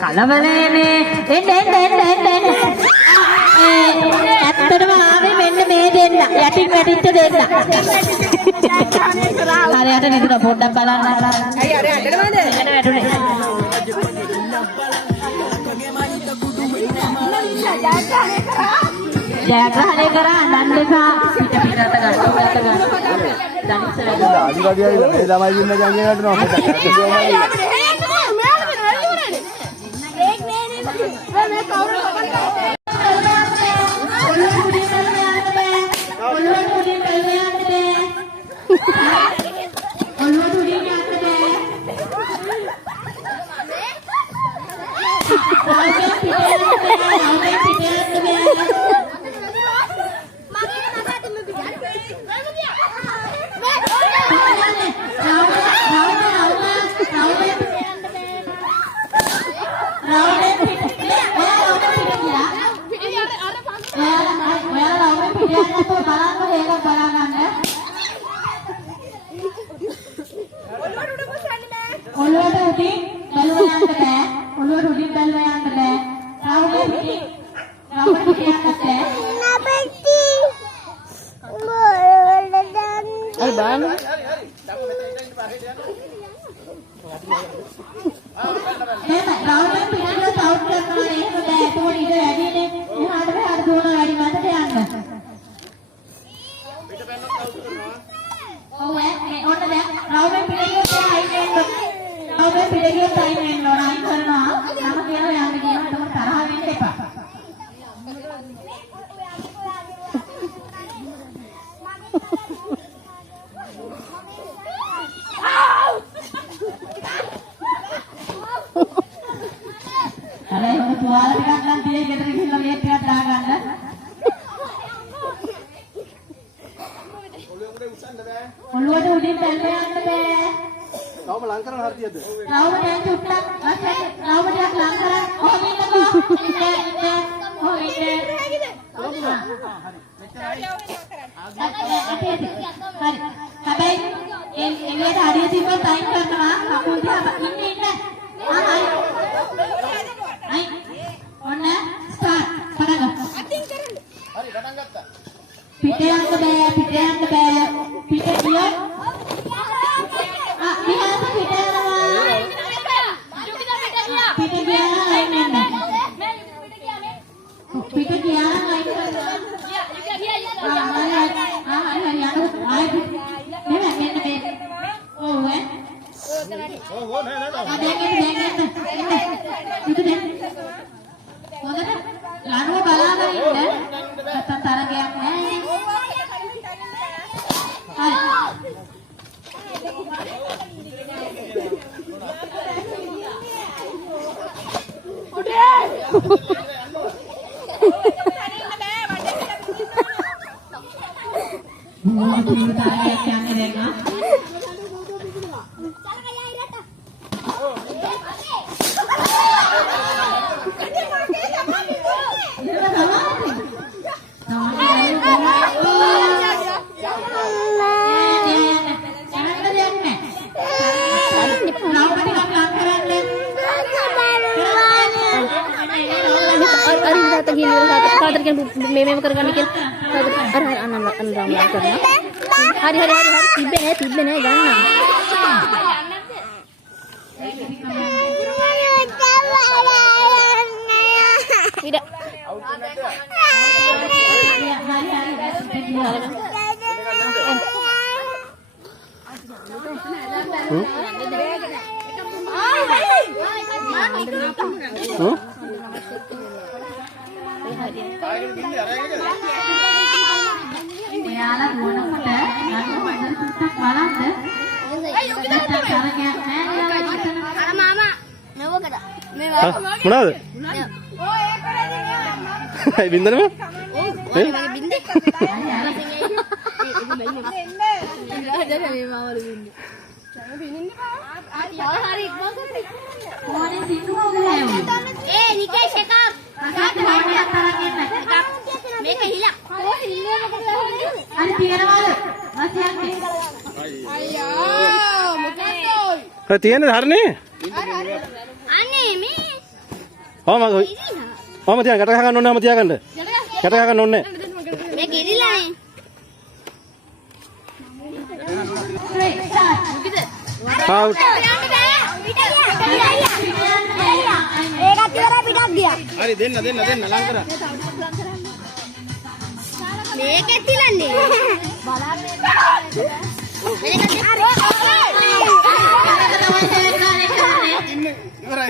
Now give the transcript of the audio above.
කලබලනේ එන්න ඇත්තටම ආවේ මෙන්න මේ දෙන්න යටින් වැටිච්ච දෙන්න හරියට නිදුන පොඩ්ඩක් බලන්න අයි අර ඇඬනවද එන්න වැටුනේ ජයග්‍රහණය කරා නන්දසා පිට පිටට ගන්න දනිස්සලා අනිවාර්යයි මේ ළමයි දින්න ගන්නේ නටනවා මොනවාද? ඒ බින්දනම? ඒ බින්දේ? නිකේ තියනවලු. මසියන්ගේ. ඔය තියෙන්නේ හරිනේ. අනේ මේ ඔම තියන් ගැට ගහගන්න ඕනේ. ඔම තියාගන්න. ගැට ගහගන්න ඕනේ. මේ ගිරිලානේ. ආව්. ඒකත් ඉවරයි පිටක් ගියා. හරි දෙන්න ලං කරා. මේක ඇතිලන්නේ. හරි.